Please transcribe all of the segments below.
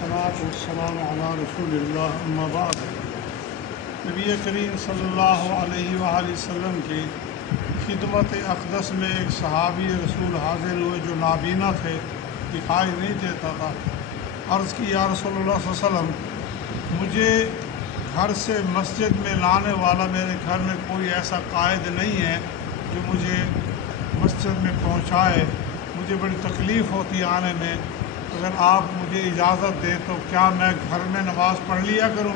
والصلاة والسلام علی رسول اللہ اما بعد۔ نبی کریم صلی اللہ علیہ وآلہ وسلم کی خدمت اقدس میں ایک صحابی رسول حاضر ہوئے جو نابینا تھے، دکھائی نہیں دیتا تھا۔ عرض کی یا رسول اللہ صلی اللہ علیہ وسلم، مجھے گھر سے مسجد میں لانے والا میرے گھر میں کوئی ایسا قائد نہیں ہے جو مجھے مسجد میں پہنچائے، مجھے بڑی تکلیف ہوتی آنے میں، اگر آپ مجھے اجازت دیں تو کیا میں گھر میں نماز پڑھ لیا کروں؟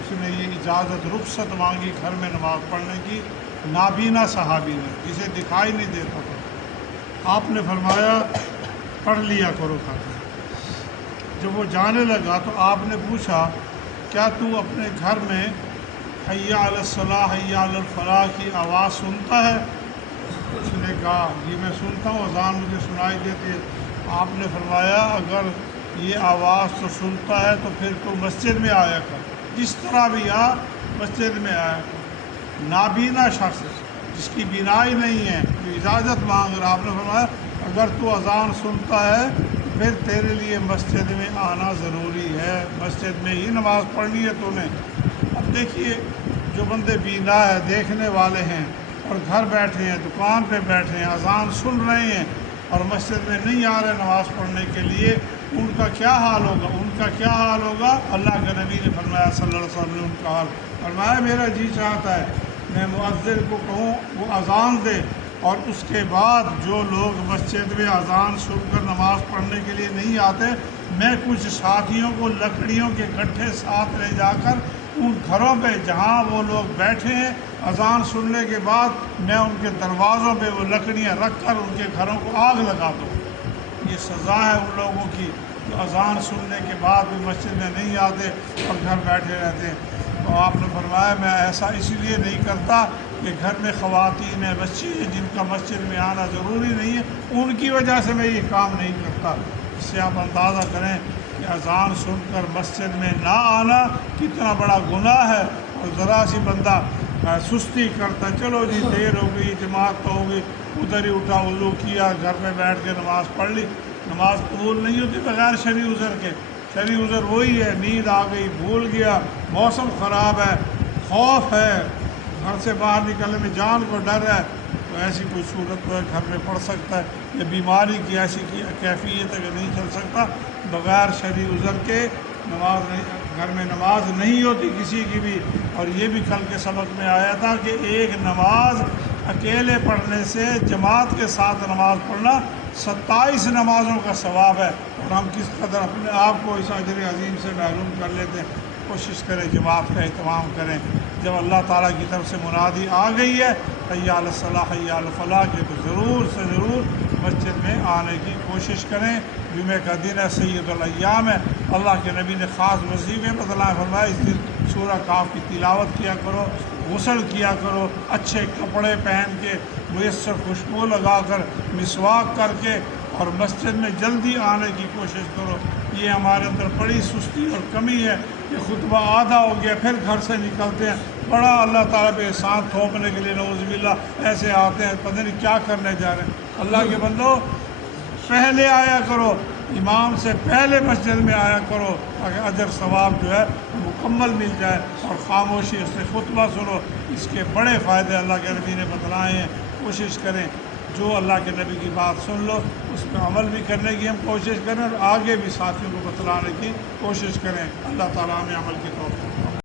اس نے یہ اجازت رخصت مانگی گھر میں نماز پڑھنے کی، نابینا صحابی نے، جسے دکھائی نہیں دیتا تھا۔ آپ نے فرمایا پڑھ لیا کرو گھر میں۔ جب وہ جانے لگا تو آپ نے پوچھا کیا تو اپنے گھر میں حی علی الصلاح حی علی الفلاح کی آواز سنتا ہے؟ اس نے کہا یہ میں سنتا ہوں، اذان مجھے سنائی دیتی ہے۔ آپ نے فرمایا اگر یہ آواز تو سنتا ہے تو پھر تو مسجد میں آیا کر، جس طرح بھی مسجد میں آیا کر۔ نابینا شخص جس کی بینائی نہیں ہے جو اجازت مانگ رہا، آپ نے فرمایا اگر تو اذان سنتا ہے پھر تیرے لیے مسجد میں آنا ضروری ہے، مسجد میں ہی نماز پڑھنی ہے تو نے۔ اب دیکھیے جو بندے بینا ہے، دیکھنے والے ہیں اور گھر بیٹھے ہیں، دکان پہ بیٹھے ہیں، اذان سن رہے ہیں اور مسجد میں نہیں آ رہے نماز پڑھنے کے لیے، ان کا کیا حال ہوگا؟ ان کا کیا حال ہوگا؟ اللہ کے نبی نے فرمایا صلی اللہ علیہ وسلم نے ان کا حال فرمایا، میرا جی چاہتا ہے میں مؤذن کو کہوں وہ اذان دے، اور اس کے بعد جو لوگ مسجد میں اذان سن کر نماز پڑھنے کے لیے نہیں آتے، میں کچھ ساتھیوں کو لکڑیوں کے گٹھے ساتھ لے جا کر ان گھروں پہ جہاں وہ لوگ بیٹھے ہیں اذان سننے کے بعد میں ان کے دروازوں پہ وہ لکڑیاں رکھ کر ان کے گھروں کو آگ لگا دوں۔ یہ سزا ہے ان لوگوں کی جو اذان سننے کے بعد بھی مسجد میں نہیں آتے اور گھر بیٹھے رہتے ہیں۔ تو آپ نے فرمایا میں ایسا اس لیے نہیں کرتا کہ گھر میں خواتین ہیں، بچی ہیں جن کا مسجد میں آنا ضروری نہیں ہے، ان کی وجہ سے میں یہ کام نہیں کرتا۔ اس سے آپ اندازہ کریں کہ اذان سن کر مسجد میں نہ آنا کتنا بڑا گناہ ہے، اور ذرا سی بندہ سستی کرتا چلو جی دیر ہو گئی، جماعت تو ہوگی، ادھر ہی اٹھا وضو کیا، گھر میں بیٹھ کے نماز پڑھ لی۔ نماز قبول نہیں ہوتی بغیر شرعی عذر کے۔ شرعی عذر وہی ہے نیند آ گئی، بھول گیا، موسم خراب ہے، خوف ہے، گھر سے باہر نکلنے میں جان کو ڈر ہے، تو ایسی کوئی صورت تو گھر میں پڑھ سکتا ہے۔ یہ بیماری کی ایسی کیفیت ہے کہ نہیں چل سکتا، بغیر شرعی عذر کے نماز نہیں، گھر میں نماز نہیں ہوتی کسی کی بھی۔ اور یہ بھی کل کے سبق میں آیا تھا کہ ایک نماز اکیلے پڑھنے سے جماعت کے ساتھ نماز پڑھنا 27 نمازوں کا ثواب ہے، اور ہم کس قدر اپنے آپ کو اس اجر عظیم سے محروم کر لیتے ہیں۔ کوشش کریں جماعت کا اہتمام کریں۔ جب اللہ تعالیٰ کی طرف سے منادی آ گئی ہے حی علی الصلاح حی علی الفلاح کے، تو ضرور سے ضرور مسجد میں آنے کی کوشش کریں۔ جمعہ کا دن ہے، سید الایام ہے، اللہ کے نبی نے خاص وظیفے بتلائے، فرمایا اس دن سورہ کاف کی تلاوت کیا کرو، غسل کیا کرو، اچھے کپڑے پہن کے، میسر خوشبو لگا کر، مسواک کر کے، اور مسجد میں جلدی آنے کی کوشش کرو۔ یہ ہمارے اندر بڑی سستی اور کمی ہے کہ خطبہ آدھا ہو گیا پھر گھر سے نکلتے ہیں، بڑا اللہ تعالیٰ پہ احسان تھوپنے کے لیے نعوذ باللہ ایسے آتے ہیں، پتہ نہیں کیا کرنے جا رہے ہیں۔ اللہ کے بندو پہلے آیا کرو، امام سے پہلے مسجد میں آیا کرو، تاکہ اجر ثواب جو ہے مکمل مل جائے، اور خاموشی سے خطبہ سنو، اس کے بڑے فائدے اللہ کے نبی نے بتلائے ہیں۔ کوشش کریں جو اللہ کے نبی کی بات سن لو اس پہ عمل بھی کرنے کی ہم کوشش کریں، اور آگے بھی ساتھیوں کو بتلانے کی کوشش کریں۔ اللہ تعالیٰ ہمیں عمل کی توفیق دے۔